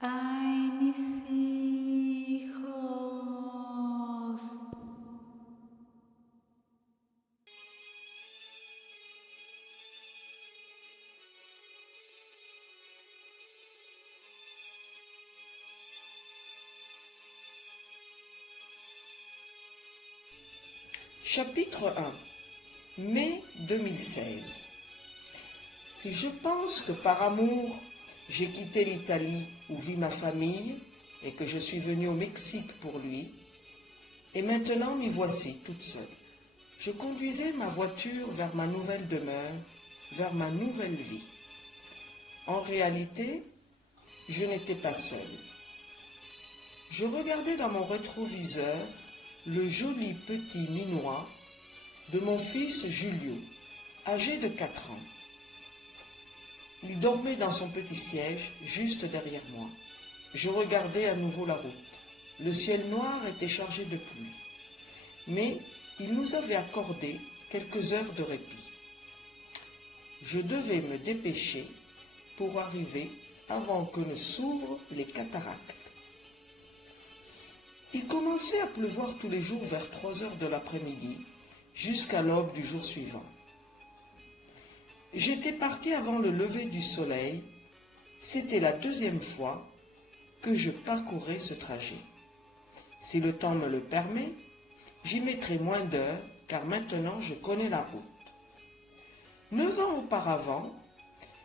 Ay, mis hijos. Chapitre 1. Mai 2016. Si je pense que par amour, j'ai quitté l'Italie où vit ma famille et que je suis venue au Mexique pour lui, et maintenant m'y voici toute seule. Je conduisais ma voiture vers ma nouvelle demeure, vers ma nouvelle vie. En réalité, je n'étais pas seule. Je regardais dans mon rétroviseur le joli petit minois de mon fils Julio, âgé de 4 ans. Il dormait dans son petit siège, juste derrière moi. Je regardais à nouveau la route. Le ciel noir était chargé de pluie. Mais il nous avait accordé quelques heures de répit. Je devais me dépêcher pour arriver avant que ne s'ouvrent les cataractes. Il commençait à pleuvoir tous les jours vers 3 heures de l'après-midi, jusqu'à l'aube du jour suivant. J'étais parti avant le lever du soleil. C'était la deuxième fois que je parcourais ce trajet. Si le temps me le permet, j'y mettrai moins d'heures, car maintenant je connais la route. 9 ans auparavant,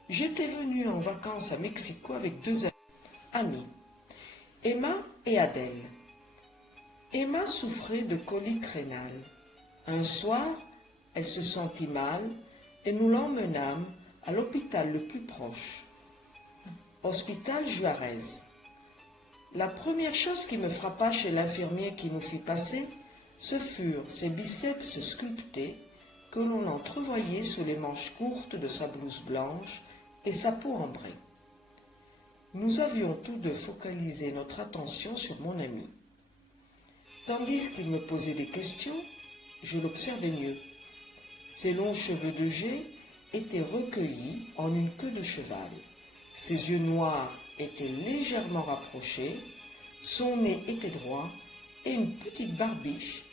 j'étais venu en vacances à Mexico avec 2 amis, Emma et Adèle. Emma souffrait de colique rénale. Un soir, elle se sentit mal et nous l'emmenâmes à l'hôpital le plus proche, Hospital Juarez. La première chose qui me frappa chez l'infirmier qui nous fit passer, ce furent ses biceps sculptés que l'on entrevoyait sous les manches courtes de sa blouse blanche et sa peau ambrée. Nous avions tous deux focalisé notre attention sur mon ami. Tandis qu'il me posait des questions, je l'observais mieux. Ses longs cheveux de jet étaient recueillis en une queue de cheval. Ses yeux noirs étaient légèrement rapprochés, son nez était droit et une petite barbiche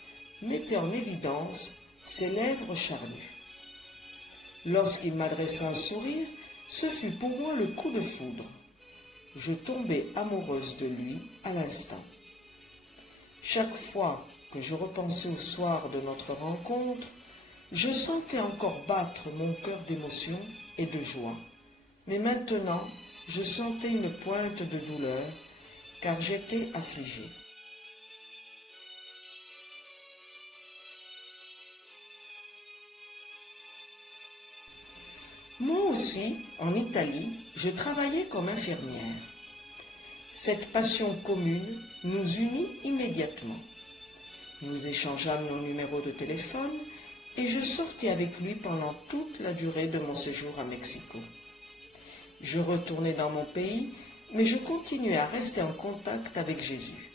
mettait en évidence ses lèvres charnues. Lorsqu'il m'adressa un sourire, ce fut pour moi le coup de foudre. Je tombai amoureuse de lui à l'instant. Chaque fois que je repensais au soir de notre rencontre, je sentais encore battre mon cœur d'émotion et de joie. Mais maintenant, je sentais une pointe de douleur, car j'étais affligée. Moi aussi, en Italie, je travaillais comme infirmière. Cette passion commune nous unit immédiatement. Nous échangeâmes nos numéros de téléphone et je sortis avec lui pendant toute la durée de mon séjour à Mexico. Je retournais dans mon pays, mais je continuais à rester en contact avec Jésus.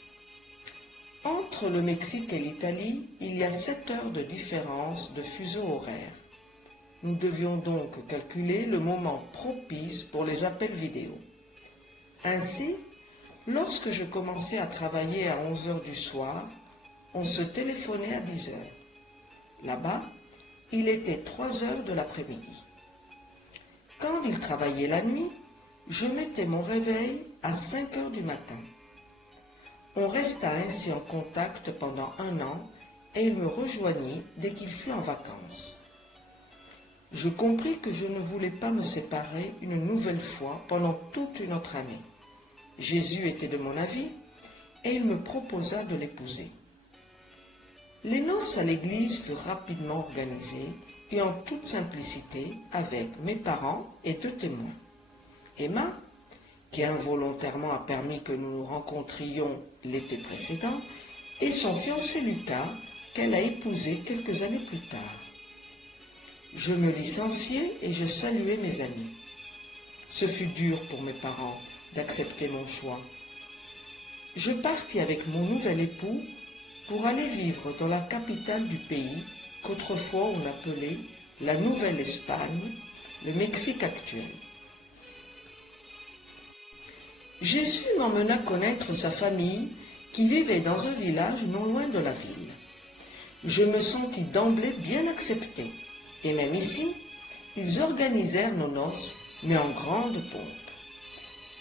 Entre le Mexique et l'Italie, il y a 7 heures de différence de fuseau horaire. Nous devions donc calculer le moment propice pour les appels vidéo. Ainsi, lorsque je commençais à travailler à 11 heures du soir, on se téléphonait à 10 heures. Là-bas, il était 3 heures de l'après-midi. Quand il travaillait la nuit, je mettais mon réveil à 5 heures du matin. On resta ainsi en contact pendant 1 an et il me rejoignit dès qu'il fut en vacances. Je compris que je ne voulais pas me séparer une nouvelle fois pendant toute une autre année. Jésus était de mon avis et il me proposa de l'épouser. Les noces à l'église furent rapidement organisées et en toute simplicité avec mes parents et 2 témoins. Emma, qui involontairement a permis que nous nous rencontrions l'été précédent, et son fiancé Lucas, qu'elle a épousé quelques années plus tard. Je me licenciai et je saluai mes amis. Ce fut dur pour mes parents d'accepter mon choix. Je partis avec mon nouvel époux pour aller vivre dans la capitale du pays qu'autrefois on appelait la Nouvelle-Espagne, le Mexique actuel. Jésus m'emmena connaître sa famille qui vivait dans un village non loin de la ville. Je me sentis d'emblée bien accepté, et même ici, ils organisèrent nos noces, mais en grande pompe.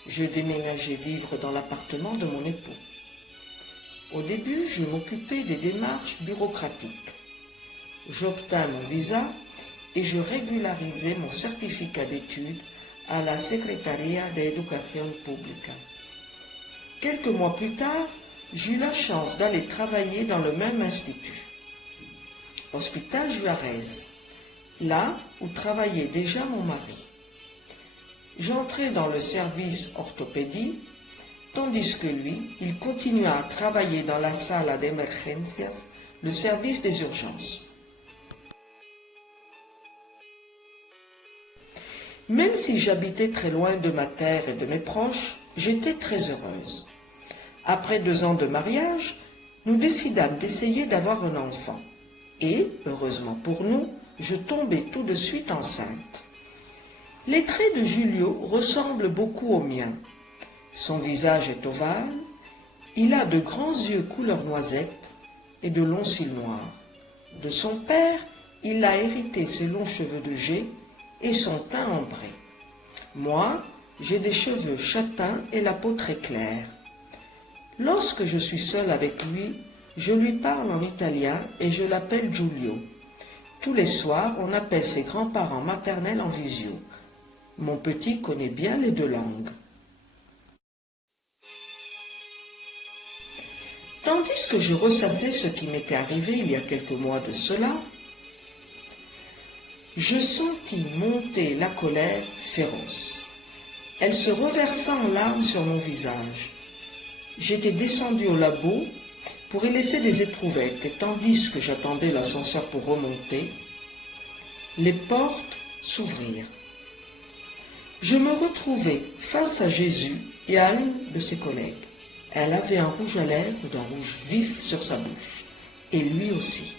Je déménageai vivre dans l'appartement de mon époux. Au début, je m'occupais des démarches bureaucratiques. J'obtins mon visa et je régularisai mon certificat d'études à la Secretaría de Educación Pública. Quelques mois plus tard, j'eus la chance d'aller travailler dans le même institut, Hospital Juarez, là où travaillait déjà mon mari. J'entrai dans le service orthopédie, tandis que lui, il continua à travailler dans la sala de emergencias, le service des urgences. Même si j'habitais très loin de ma terre et de mes proches, j'étais très heureuse. Après 2 ans de mariage, nous décidâmes d'essayer d'avoir un enfant. Et, heureusement pour nous, je tombai tout de suite enceinte. Les traits de Julio ressemblent beaucoup aux miens. Son visage est ovale, il a de grands yeux couleur noisette et de longs cils noirs. De son père, il a hérité ses longs cheveux de jais et son teint ambré. Moi, j'ai des cheveux châtains et la peau très claire. Lorsque je suis seule avec lui, je lui parle en italien et je l'appelle Giulio. Tous les soirs, on appelle ses grands-parents maternels en visio. Mon petit connaît bien les 2 langues. Tandis que je ressassais ce qui m'était arrivé il y a quelques mois de cela, je sentis monter la colère féroce. Elle se reversa en larmes sur mon visage. J'étais descendu au labo pour y laisser des éprouvettes, et tandis que j'attendais l'ascenseur pour remonter, les portes s'ouvrirent. Je me retrouvai face à Jésus et à une de ses collègues. Elle avait un rouge à lèvres d'un rouge vif sur sa bouche, et lui aussi.